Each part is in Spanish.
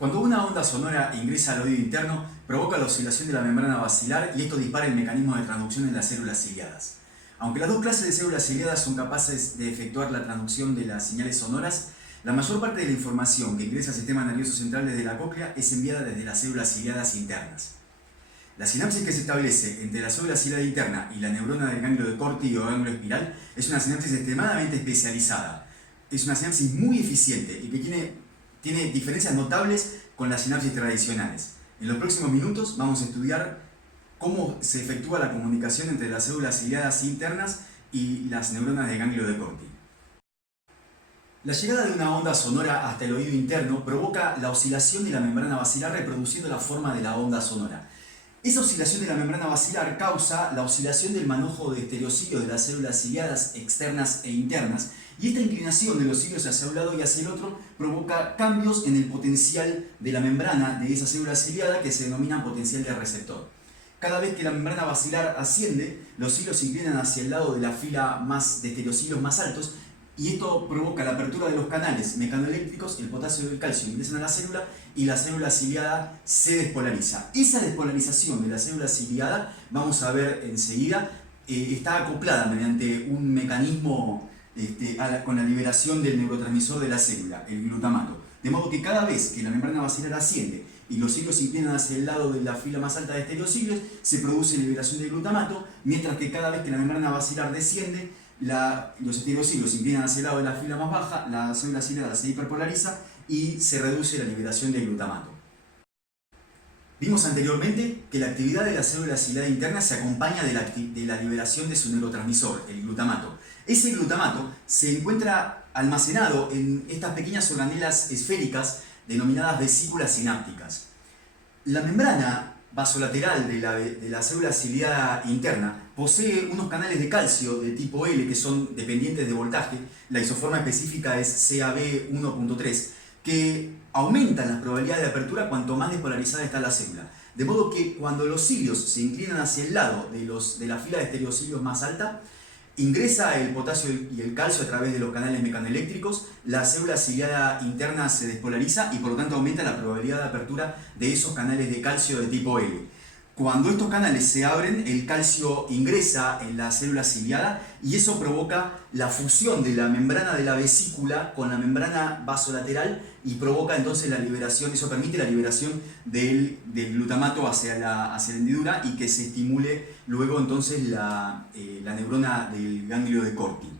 Cuando una onda sonora ingresa al oído interno, provoca la oscilación de la membrana basilar y esto dispara el mecanismo de transducción en las células ciliadas. Aunque las dos clases de células ciliadas son capaces de efectuar la transducción de las señales sonoras, la mayor parte de la información que ingresa al sistema nervioso central desde la cóclea es enviada desde las células ciliadas internas. La sinapsis que se establece entre la célula ciliada interna y la neurona del ganglio de Corti o ganglio espiral es una sinapsis extremadamente especializada. Es una sinapsis muy eficiente y que tiene diferencias notables con las sinapsis tradicionales. En los próximos minutos vamos a estudiar cómo se efectúa la comunicación entre las células ciliadas internas y las neuronas del ganglio de Corti. La llegada de una onda sonora hasta el oído interno provoca la oscilación de la membrana basilar reproduciendo la forma de la onda sonora. Esa oscilación de la membrana basilar causa la oscilación del manojo de estereocilios de las células ciliadas externas e internas, y esta inclinación de los cilios hacia un lado y hacia el otro provoca cambios en el potencial de la membrana de esa célula ciliada que se denomina potencial de receptor. Cada vez que la membrana basilar asciende, los cilios se inclinan hacia el lado de la fila de estereocilios más altos, y esto provoca la apertura de los canales mecanoeléctricos, el potasio y el calcio ingresan a la célula y la célula ciliada se despolariza. Esa despolarización de la célula ciliada, vamos a ver enseguida, está acoplada mediante un mecanismo con la liberación del neurotransmisor de la célula, el glutamato. De modo que cada vez que la membrana basilar asciende y los cilios se inclinan hacia el lado de la fila más alta de estereocilios, se produce liberación de glutamato, mientras que cada vez que la membrana basilar desciende, los estereocilios se inclinan hacia el lado de la fila más baja, la célula ciliada se hiperpolariza y se reduce la liberación de glutamato. Vimos anteriormente que la actividad de la célula ciliada interna se acompaña de la liberación de su neurotransmisor, el glutamato. Ese glutamato se encuentra almacenado en estas pequeñas organelas esféricas denominadas vesículas sinápticas. La membrana vasolateral de la célula ciliada interna posee unos canales de calcio de tipo L que son dependientes de voltaje. La isoforma específica es CAB 1.3, que aumentan las probabilidades de apertura cuanto más despolarizada está la célula. De modo que cuando los cilios se inclinan hacia el lado de la fila de estereocilios más alta, ingresa el potasio y el calcio a través de los canales mecanoeléctricos, la célula ciliada interna se despolariza y por lo tanto aumenta la probabilidad de apertura de esos canales de calcio de tipo L. Cuando estos canales se abren, el calcio ingresa en la célula ciliada y eso provoca la fusión de la membrana de la vesícula con la membrana vasolateral y provoca entonces la liberación, eso permite la liberación del glutamato hacia la hendidura y que se estimule luego entonces la neurona del ganglio de Corti.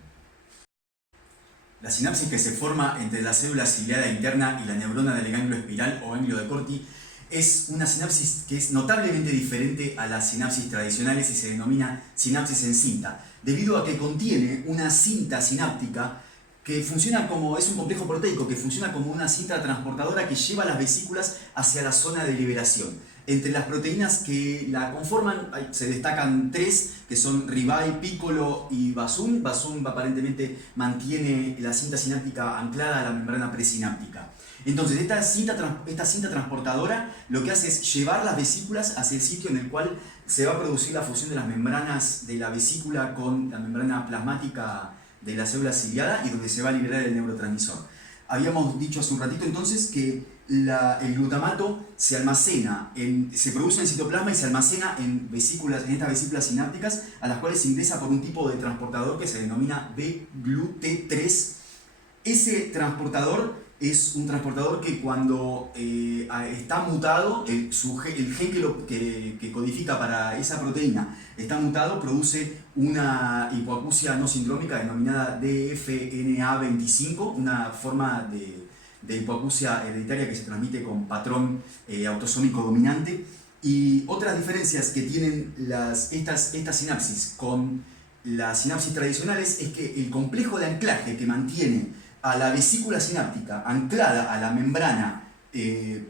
La sinapsis que se forma entre la célula ciliada interna y la neurona del ganglio espiral o ganglio de Corti es una sinapsis que es notablemente diferente a las sinapsis tradicionales y se denomina sinapsis en cinta, debido a que contiene una cinta sináptica que funciona es un complejo proteico que funciona como una cinta transportadora que lleva las vesículas hacia la zona de liberación. Entre las proteínas que la conforman se destacan tres, que son ribeye, piccolo y basum. Basum aparentemente mantiene la cinta sináptica anclada a la membrana presináptica. Entonces esta cinta transportadora lo que hace es llevar las vesículas hacia el sitio en el cual se va a producir la fusión de las membranas de la vesícula con la membrana plasmática de la célula ciliada y donde se va a liberar el neurotransmisor. Habíamos dicho hace un ratito entonces que el glutamato se produce en el citoplasma y se almacena en estas vesículas sinápticas a las cuales se ingresa por un tipo de transportador que se denomina BGLUT3. Ese transportador es un transportador que cuando está mutado, el gen que codifica para esa proteína está mutado, produce una hipoacusia no sindrómica denominada DFNA25, una forma de hipoacusia hereditaria que se transmite con patrón autosómico dominante. Y otras diferencias que tienen estas sinapsis con las sinapsis tradicionales es que el complejo de anclaje que mantiene a la vesícula sináptica anclada a la membrana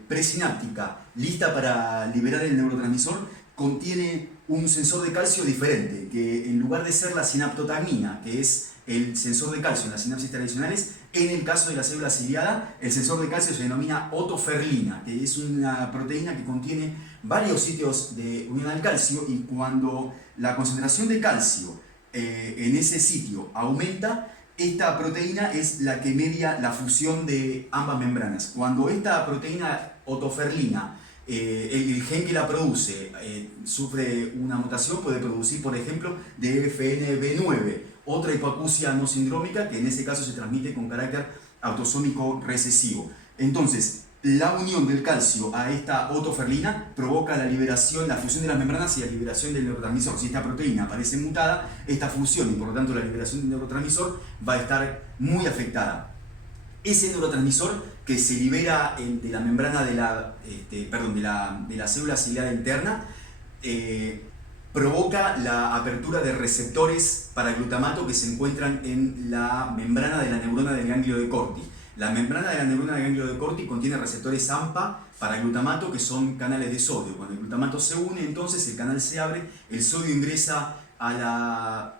presináptica lista para liberar el neurotransmisor contiene un sensor de calcio diferente, que en lugar de ser la sinaptotagmina, que es el sensor de calcio en las sinapsis tradicionales, en el caso de la célula ciliada el sensor de calcio se denomina otoferlina, que es una proteína que contiene varios sitios de unión al calcio, y cuando la concentración de calcio en ese sitio aumenta, esta proteína es la que media la fusión de ambas membranas. Cuando esta proteína otoferlina, el gen que la produce, sufre una mutación, puede producir, por ejemplo, DFNB9, otra hipoacusia no sindrómica, que en ese caso se transmite con carácter autosómico recesivo. Entonces, la unión del calcio a esta otoferlina provoca la liberación, la fusión de las membranas y la liberación del neurotransmisor. Si esta proteína aparece mutada, esta fusión y por lo tanto la liberación del neurotransmisor va a estar muy afectada. Ese neurotransmisor que se libera de la membrana de la célula ciliada interna provoca la apertura de receptores para glutamato que se encuentran en la membrana de la neurona del ganglio de Corti. La membrana de la neurona del ganglio de Corti contiene receptores AMPA para glutamato, que son canales de sodio. Cuando el glutamato se une, entonces el canal se abre, el sodio ingresa a la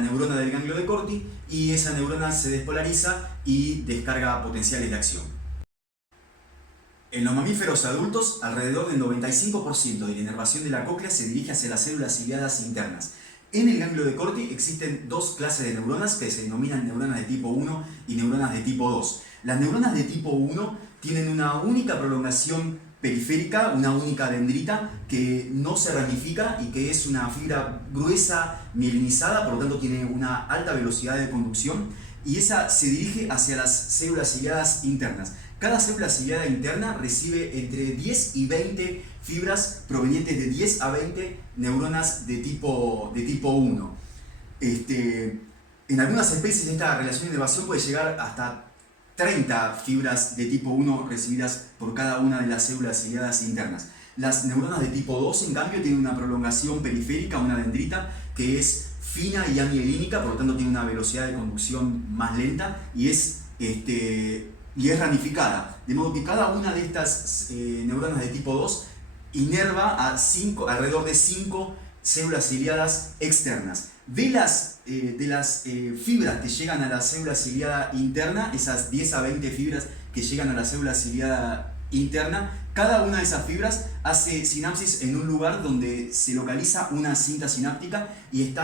neurona del ganglio de Corti y esa neurona se despolariza y descarga potenciales de acción. En los mamíferos adultos, alrededor del 95% de la inervación de la cóclea se dirige hacia las células ciliadas internas. En el ganglio de Corti existen dos clases de neuronas que se denominan neuronas de tipo 1 y neuronas de tipo 2. Las neuronas de tipo 1 tienen una única prolongación periférica, una única dendrita que no se ramifica y que es una fibra gruesa mielinizada, por lo tanto tiene una alta velocidad de conducción y esa se dirige hacia las células ciliadas internas. Cada célula ciliada interna recibe entre 10 y 20 fibras provenientes de 10 a 20 neuronas de tipo 1. En algunas especies esta relación de inervación puede llegar hasta 30 fibras de tipo 1 recibidas por cada una de las células ciliadas internas. Las neuronas de tipo 2, en cambio, tienen una prolongación periférica, una dendrita, que es fina y amielínica, por lo tanto tiene una velocidad de conducción más lenta y es ramificada. De modo que cada una de estas neuronas de tipo 2 inerva a alrededor de 5 células ciliadas externas. De las fibras que llegan a la célula ciliada interna, esas 10 a 20 fibras que llegan a la célula ciliada interna, cada una de esas fibras hace sinapsis en un lugar donde se localiza una cinta sináptica y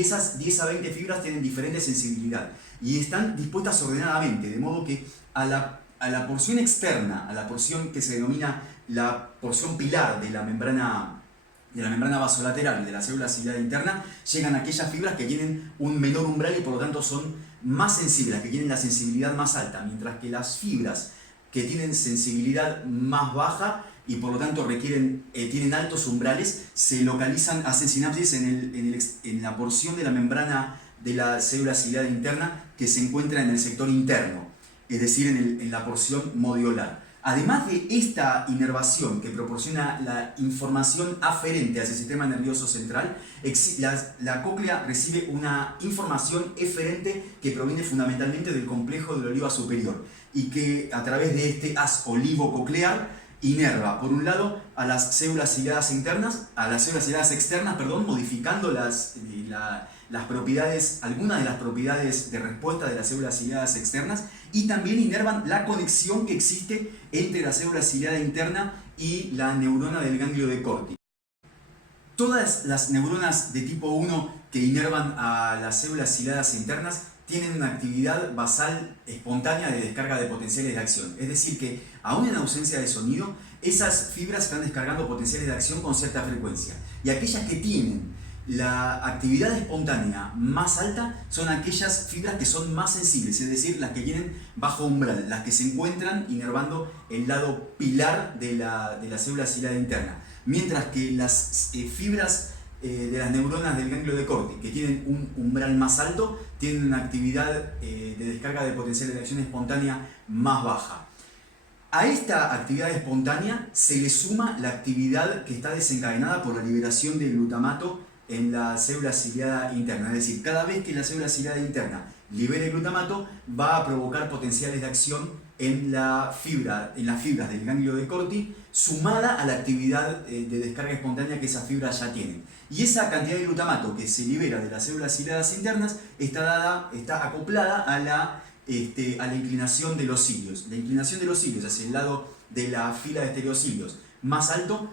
esas 10 a 20 fibras tienen diferente sensibilidad y están dispuestas ordenadamente, de modo que a la porción externa, a la porción que se denomina la porción pilar de la membrana vasolateral de la célula ciliada interna, llegan aquellas fibras que tienen un menor umbral y por lo tanto son más sensibles, que tienen la sensibilidad más alta, mientras que las fibras que tienen sensibilidad más baja y por lo tanto tienen altos umbrales, se localizan, hacen sinapsis en la porción de la membrana de la célula ciliada interna que se encuentra en el sector interno, es decir, en la porción modiolar. Además de esta inervación que proporciona la información aferente hacia el sistema nervioso central, la cóclea recibe una información eferente que proviene fundamentalmente del complejo del oliva superior y que a través de este haz olivo-coclear inerva, por un lado, a las células ciliadas externas, modificando algunas de las propiedades de respuesta de las células ciliadas externas, y también inervan la conexión que existe entre la célula ciliada interna y la neurona del ganglio de Corti. Todas las neuronas de tipo 1 que inervan a las células ciliadas internas tienen una actividad basal espontánea de descarga de potenciales de acción. Es decir que, aún en ausencia de sonido, esas fibras están descargando potenciales de acción con cierta frecuencia. Y aquellas que tienen la actividad espontánea más alta son aquellas fibras que son más sensibles, es decir, las que tienen bajo umbral, las que se encuentran inervando el lado pilar de la célula ciliada interna. Mientras que las fibras de las neuronas del ganglio de Corti, que tienen un umbral más alto, tienen una actividad de descarga de potenciales de acción espontánea más baja. A esta actividad espontánea se le suma la actividad que está desencadenada por la liberación de glutamato en la célula ciliada interna. Es decir, cada vez que la célula ciliada interna libere glutamato, va a provocar potenciales de acción en las fibras del ganglio de Corti, sumada a la actividad de descarga espontánea que esas fibras ya tienen. Y esa cantidad de glutamato que se libera de las células ciliadas internas está acoplada a la inclinación de los cilios. La inclinación de los cilios hacia el lado de la fila de estereocilios más alto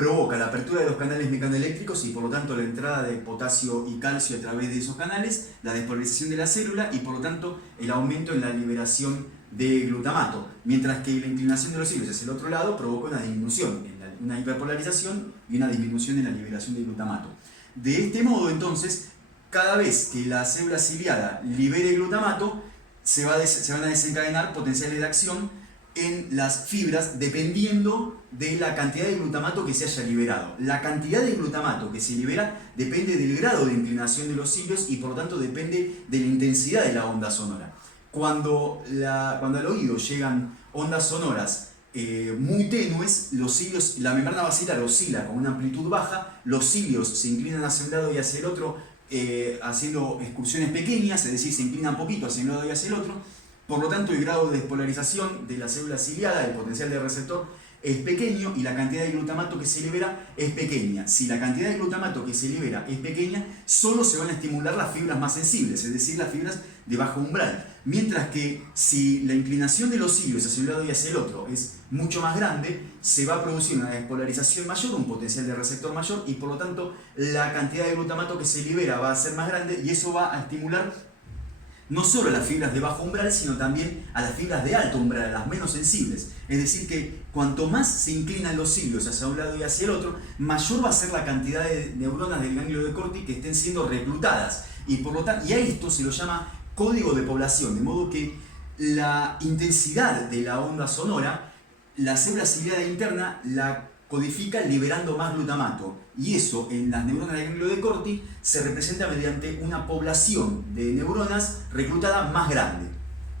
provoca la apertura de los canales mecanoeléctricos y por lo tanto la entrada de potasio y calcio a través de esos canales, la despolarización de la célula y por lo tanto el aumento en la liberación de glutamato, mientras que la inclinación de los cilios hacia el otro lado provoca una disminución, una hiperpolarización y una disminución en la liberación de glutamato. De este modo, entonces, cada vez que la célula ciliada libere glutamato, se van a desencadenar potenciales de acción en las fibras dependiendo de la cantidad de glutamato que se haya liberado. La cantidad de glutamato que se libera depende del grado de inclinación de los cilios y por lo tanto depende de la intensidad de la onda sonora. Cuando al oído llegan ondas sonoras muy tenues, los cilios, la membrana basilar oscila con una amplitud baja, los cilios se inclinan hacia un lado y hacia el otro haciendo excursiones pequeñas, es decir, se inclinan poquito hacia un lado y hacia el otro. Por lo tanto, el grado de despolarización de la célula ciliada, el potencial de receptor, es pequeño y la cantidad de glutamato que se libera es pequeña. Si la cantidad de glutamato que se libera es pequeña, solo se van a estimular las fibras más sensibles, es decir, las fibras de bajo umbral. Mientras que si la inclinación de los cilios hacia un lado y hacia el otro es mucho más grande, se va a producir una despolarización mayor, un potencial de receptor mayor y por lo tanto la cantidad de glutamato que se libera va a ser más grande y eso va a estimular no solo a las fibras de bajo umbral, sino también a las fibras de alto umbral, a las menos sensibles. Es decir que cuanto más se inclinan los cilios hacia un lado y hacia el otro, mayor va a ser la cantidad de neuronas del ganglio de Corti que estén siendo reclutadas. Y por lo tanto, y a esto se lo llama código de población, de modo que la intensidad de la onda sonora, la célula ciliada interna la codifica liberando más glutamato y eso en las neuronas del ganglio de Corti se representa mediante una población de neuronas reclutada más grande.